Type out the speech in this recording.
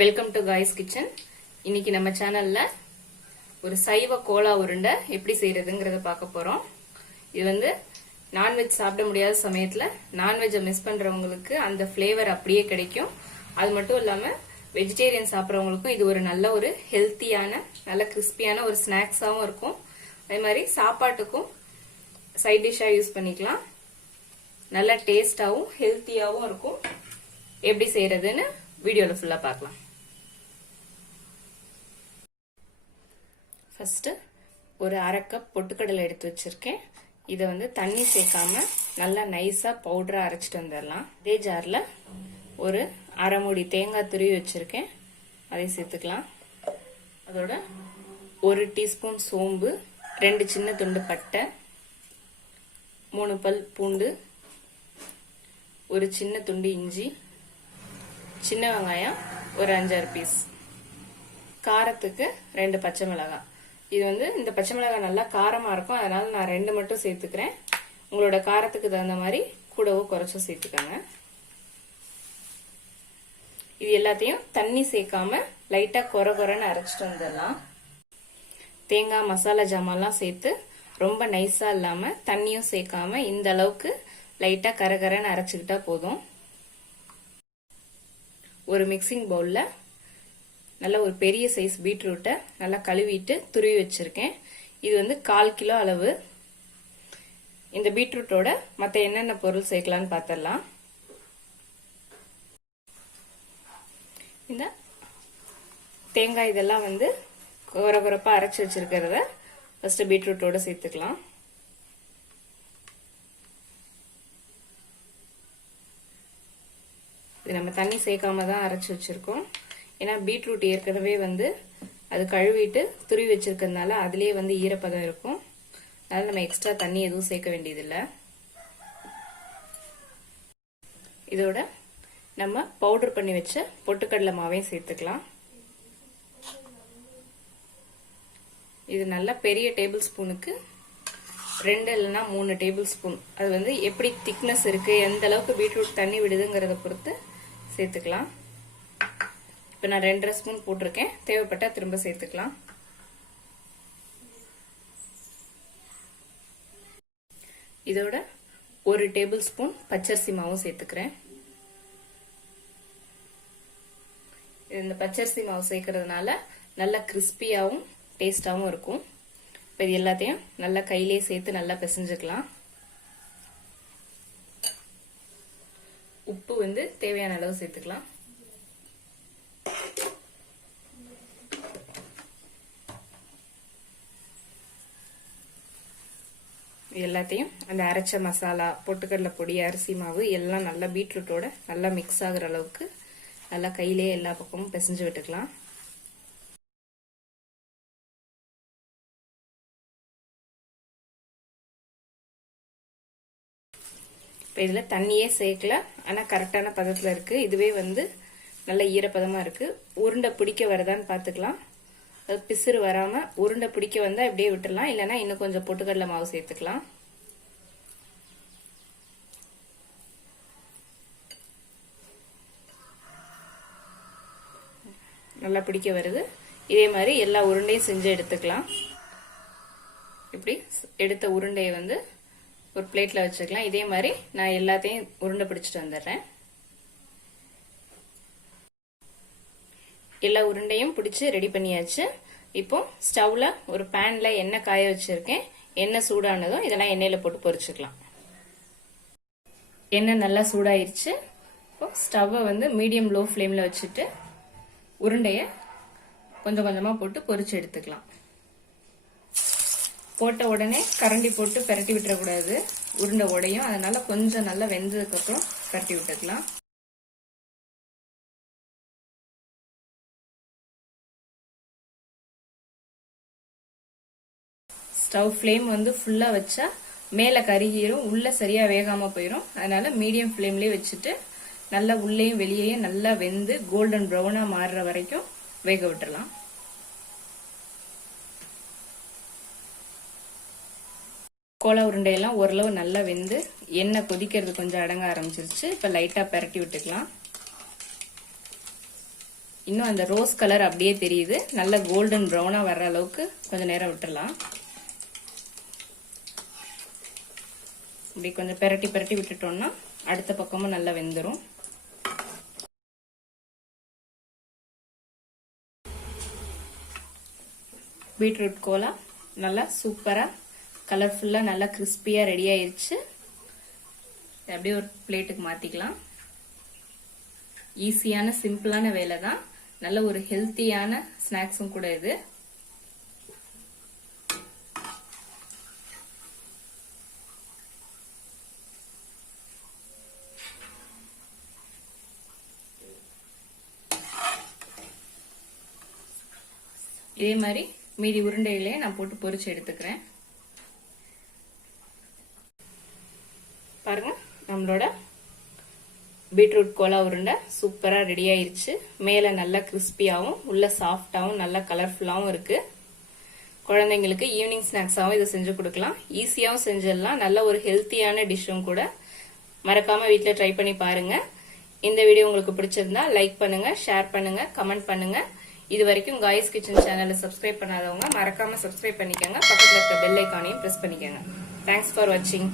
Welcome to guys kitchen. இன்னைக்கு நம்ம சேனல்ல ஒரு சைவ கோலா உருண்டை எப்படி செய்யறதுங்கிறத பார்க்க போறோம். இது வந்து நான்வெஜ் சாப்பிட முடியாத சமயத்துல நான்வெஜ்ஜை மிஸ் பண்றவங்களுக்கு அந்த ஃபிளேவர் அப்படியே கிடைக்கும். அது மட்டும் இல்லாம வெஜிடேரியன் சாப்பிட்றவங்களுக்கும் இது ஒரு நல்ல ஒரு ஹெல்த்தியான நல்ல கிறிஸ்பியான ஒரு ஸ்நாக்ஸாவும் இருக்கும். அதே மாதிரி சாப்பாட்டுக்கும் சைட் டிஷ்ஷா யூஸ் பண்ணிக்கலாம். நல்ல டேஸ்டாவும் ஹெல்த்தியாவும் இருக்கும். எப்படி செய்யறதுன்னு வீடியோல ஃபுல்லா பார்க்கலாம். ஃபர்ஸ்ட் ஒரு அரை கப் பொட்டுக்கடலை எடுத்து வச்சிருக்கேன். இதை வந்து தண்ணி சேர்க்காம நல்லா நைஸா பவுடரா அரைச்சிட்டு வந்துடலாம். இதே ஜார்ல ஒரு அரை மூடி தேங்காய் துருவி வச்சிருக்கேன், அதை சேர்த்துக்கலாம். அதோட ஒரு டீஸ்பூன் சோம்பு, 2 சின்ன துண்டு பட்டை, 3 பல் பூண்டு, ஒரு சின்ன துண்டு இஞ்சி, சின்ன வெங்காயம் ஒரு 5-6 பீஸ், காரத்துக்கு 2 பச்சை மிளகாய். இது வந்து இந்த பச்சை மிளகாய் நல்லா காரமா இருக்கும், அதனால நான் 2 மட்டும் சேர்த்துக்கிறேன். உங்களோட காரத்துக்கு தகுந்த மாதிரி கூடவோ குறைச்சோ சேர்த்துக்கோங்க. இது எல்லாத்தையும் தண்ணி சேர்க்காம லைட்டா கொரன்னு அரைச்சிட்டு வந்துடலாம். தேங்காய் மசாலா ஜாமான்லாம் சேர்த்து ரொம்ப நைஸா இல்லாம தண்ணியும் சேர்க்காம இந்த அளவுக்கு லைட்டா கரகரன்னு அரைச்சுக்கிட்டா போதும். ஒரு மிக்சிங் பவுல்ல நல்ல ஒரு பெரிய சைஸ் பீட்ரூட்டை நல்லா கழுவிட்டு துருவி வச்சிருக்கேன். இது வந்து 1/4 கிலோ அளவு. இந்த பீட்ரூட்டோட மற்ற என்னென்ன பொருள் சேர்க்கலான்னு பார்த்துடலாம். இந்த தேங்காய் இதெல்லாம் வந்து கொரகொரப்பா அரைச்சி வச்சிருக்கிறத ஃபர்ஸ்ட் பீட்ரூட்டோட சேர்த்துக்கலாம். இது நம்ம தண்ணி சேர்க்காம தான் அரைச்சி வச்சிருக்கோம். ஏன்னா பீட்ரூட் ஏற்கனவே வந்து அது கழுவிட்டு துருவி வச்சிருக்கிறதுனால அதுலயே வந்து ஈரப்பதம் இருக்கும். அதனால நம்ம எக்ஸ்ட்ரா தண்ணி எதுவும் சேர்க்க வேண்டியதில்லை. இதோட நம்ம பவுடர் பண்ணி வச்ச பொட்டுக்கடலை மாவையும் சேர்த்துக்கலாம். இது நல்லா பெரிய டேபிள் ஸ்பூனுக்கு 2 இல்லைன்னா 3 டேபிள் ஸ்பூன், அது வந்து எப்படி திக்னஸ் இருக்கு, எந்த அளவுக்கு பீட்ரூட் தண்ணி விடுதுங்கிறத பொறுத்து சேர்த்துக்கலாம். இப்ப நான் 2.5 ஸ்பூன் போட்டிருக்கேன், தேவைப்பட்டா திரும்ப சேர்த்துக்கலாம். இதோட 1 டேபிள் ஸ்பூன் பச்சரிசி மாவும் சேர்த்துக்கிறேன். இந்த பச்சரிசி மாவு சேர்க்கறதுனால நல்ல கிறிஸ்பியாவும் டேஸ்டாவும் இருக்கும். இப்ப இது எல்லாத்தையும் நல்லா கையிலேயே சேர்த்து நல்லா பிசைஞ்சுக்கலாம். உப்பு வந்து தேவையான அளவு சேர்த்துக்கலாம். எல்லாத்தையும் அந்த அரைச்ச மசாலா, பொட்டுக்கடலை பொடி, அரிசி மாவு எல்லாம் நல்லா பீட்ரூட்டோட நல்லா மிக்ஸ் ஆகுற அளவுக்கு நல்லா கையிலேயே எல்லா பக்கமும் பிசைஞ்சு விட்டுக்கலாம். இப்போ இதுல தண்ணியே சேர்க்கல, ஆனா கரெக்டான பதத்துல இருக்கு. இதுவே வந்து நல்ல ஈரப்பதமா இருக்கு. உருண்டை பிடிக்க வரதான்னு பாத்துக்கலாம். அது பிசுறு வராம உருண்டை பிடிக்க வந்தா இப்படியே விட்டுடலாம், இல்லைன்னா இன்னும் கொஞ்சம் பொட்டுக்கடலை மாவு சேர்த்துக்கலாம். நல்லா பிடிக்க வருது. இதே மாதிரி எல்லா உருண்டையும் செஞ்சு எடுத்துக்கலாம். இப்படி எடுத்த உருண்டையை வந்து ஒரு பிளேட்ல வச்சுக்கலாம். இதே மாதிரி நான் எல்லாத்தையும் உருண்டை பிடிச்சிட்டு வந்துடுறேன். எல்லா உருண்டையும் பிடிச்சு ரெடி பண்ணியாச்சு. இப்போ ஸ்டவ்ல ஒரு பேன்ல எண்ணெய் காய வச்சிருக்கேன். எண்ணெய் சூடானதும் இதெல்லாம் எண்ணெயில போட்டு பொரிச்சுக்கலாம். எண்ணெய் நல்லா சூடாயிருச்சு. இப்போ ஸ்டவ்வை வந்து மீடியம் லோ ஃப்ளேம்ல வச்சுட்டு உருண்டைய கொஞ்சம் கொஞ்சமா போட்டு பொரிச்சு எடுத்துக்கலாம். போட்ட உடனே கரண்டி போட்டு பெரட்டி விட்டுறக்கூடாது, உருண்டை உடையும். அதனால கொஞ்சம் நல்லா வெந்ததுக்கு அப்புறம் பெரட்டி விட்டுக்கலாம். ஸ்டவ் ஃப்ளேம் வந்து ஃபுல்லா வச்சா மேல கருகிரும், உள்ள சரியா வேகாம போயிடும். அதனால மீடியம் ஃப்ளேம்லயே வச்சுட்டு நல்லா உள்ளேயும் வெளியேயும் நல்லா வெந்து கோல்டன் ப்ரௌனா மாறுற வரைக்கும் வேக விட்டுறலாம். கோலா உருண்டையெல்லாம் ஓரளவு நல்லா வெந்து எண்ணெய் கொதிக்கிறது கொஞ்சம் அடங்க ஆரம்பிச்சிருச்சு. இப்ப லைட்டா பெரட்டி விட்டுக்கலாம். இன்னும் அந்த ரோஸ் கலர் அப்படியே தெரியுது. நல்ல கோல்டன் ப்ரௌனா வர்ற அளவுக்கு கொஞ்சம் நேரம் விட்டுறலாம். இப்படி கொஞ்சம் பெரட்டி பெரட்டி விட்டுட்டோம்னா அடுத்த பக்கமும் நல்லா வெந்துடும். பீட்ரூட் கோலா நல்லா சூப்பரா கலர்ஃபுல்லா நல்லா கிறிஸ்பியா ரெடி ஆயிருச்சு. அப்படியே ஒரு பிளேட்டுக்கு மாத்திக்கலாம். ஈஸியான சிம்பிளான வேலை தான். நல்ல ஒரு ஹெல்த்தியான ஸ்நாக்ஸும் கூட இது. இதே மாதிரி மீதி உருண்டைகளே நான் போட்டு பொரிச்சு எடுத்துக்கிறேன். பாருங்க, நம்மளோட பீட்ரூட் கோலா உருண்டை சூப்பரா ரெடி ஆயிருச்சு. மேல நல்லா கிறிஸ்பியாவும் உள்ள சாஃப்டாவும் நல்லா கலர்ஃபுல்லாவும் இருக்கு. குழந்தைங்களுக்கு ஈவினிங் ஸ்நாக்ஸாவும் இதை செஞ்சு கொடுக்கலாம். ஈஸியாவும் செஞ்சிடலாம். நல்ல ஒரு ஹெல்த்தியான டிஷ்ஷும் கூட. மறக்காம வீட்டுல ட்ரை பண்ணி பாருங்க. இந்த வீடியோ உங்களுக்கு பிடிச்சிருந்தா லைக் பண்ணுங்க, ஷேர் பண்ணுங்க, கமெண்ட் பண்ணுங்க. இது வரைக்கும் காய்ஸ் கிச்சன் சேனலை சப்ஸ்கிரைப் பண்ணாதவங்க மறக்காம சப்ஸ்கிரைப் பண்ணிக்கோங்க. பக்கத்துல இருக்க பெல் ஐக்கானையும் பிரஸ் பண்ணிக்கோங்க. தேங்க்ஸ் ஃபார் வாட்சிங்.